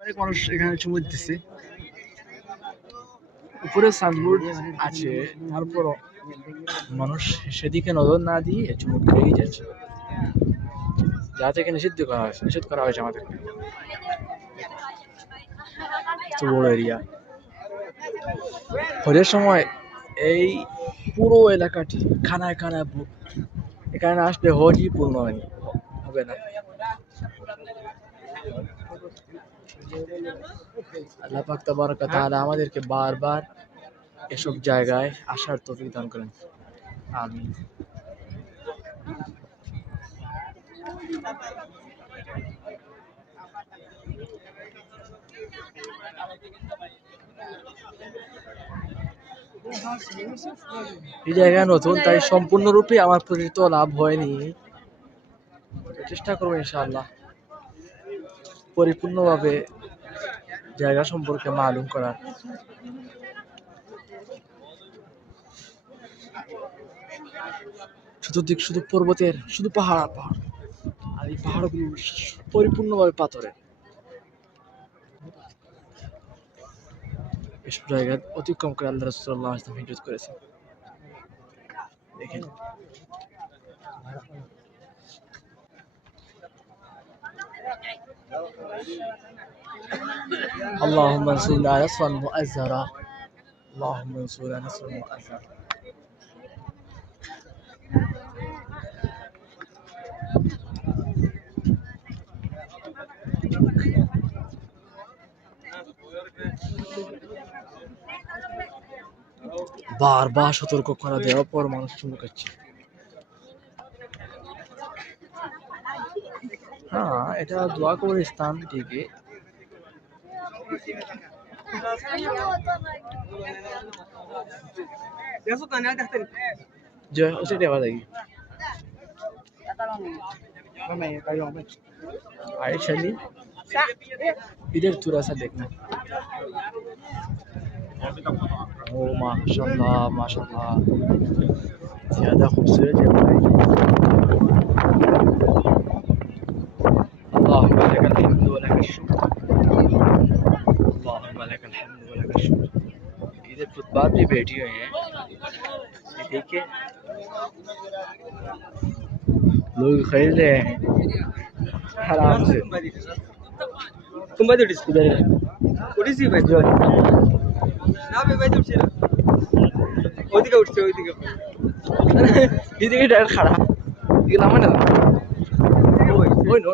অনেক মানুষ এখানে চুমু দিতেছে। উপরে সাইনবোর্ড আছে, তারপরও মানুষ সেদিকে নজর না দিয়ে চুমু খেয়েই যাচ্ছে, যা থেকে নিষেধ করা হয়েছে আমাদেরকে। এত বড় এরিয়া, হজের সময় এই পুরো এলাকাটি খানায় খানায় ভর্তি। এখানে আসলে হজই পূর্ণ হবে না। আল্লাহ পাক তাবারক ওয়া তাআলা আমাদেরকে বারবার এসব জায়গায় আসার তৌফিক দান করেন, আমিন। এই জায়গা নতুন, তাই সম্পূর্ণরূপে আমার পরিচিত লাভ হয়নি। চেষ্টা করবো ইনশাআল্লাহ পরিপূর্ণভাবে জায়গা সম্পর্কে মালুম করার। চতুর্দিক শুধু পর্বতের, শুধু পাহাড় আর পাহাড়, আর এই পাহাড়গুলো পরিপূর্ণভাবে পাথরের। এসব জায়গা অতিক্রম করে আল্লাহ রাসূল সাল্লাল্লাহু আলাইহি ওয়াসাল্লাম হিজরত করেছেন। দেখেন, আল্লাহুম্মা আনসুরনা নাসরান মুআজ্জারা, আল্লাহুম্মা আনসুরনা নাসরান মুআজ্জারা। বারবার সতর্ক করা দেওয়ার পর মানুষ চুমু খাচ্ছে। হ্যাঁ, এটা দোয়া কবরের স্থান ঠিকই। जो है उसे देवा जाएगी। आए चलिए, इधर थोड़ा सा देखना। ओ माशाल्लाह माशाल्लाह, ज्यादा खूबसूरत है भाई। अल्लाहुम्मा लकल हम्दु व लकल शुक्र, अल्लाहुम्मा लकल हम्दु व लकल शुक्र। इधर फुटपाथ भी बैठी हुई हैं, देखिए लोग खरीद रहे हैं आराम से। तुम भाई इधर उड़ी सी भाई ना भाई उठছে না, ওইদিকে উঠছে, ওইদিকে এদিকে ডাইরেক্ট খাড়া, এদিকে নামে না। ওই নো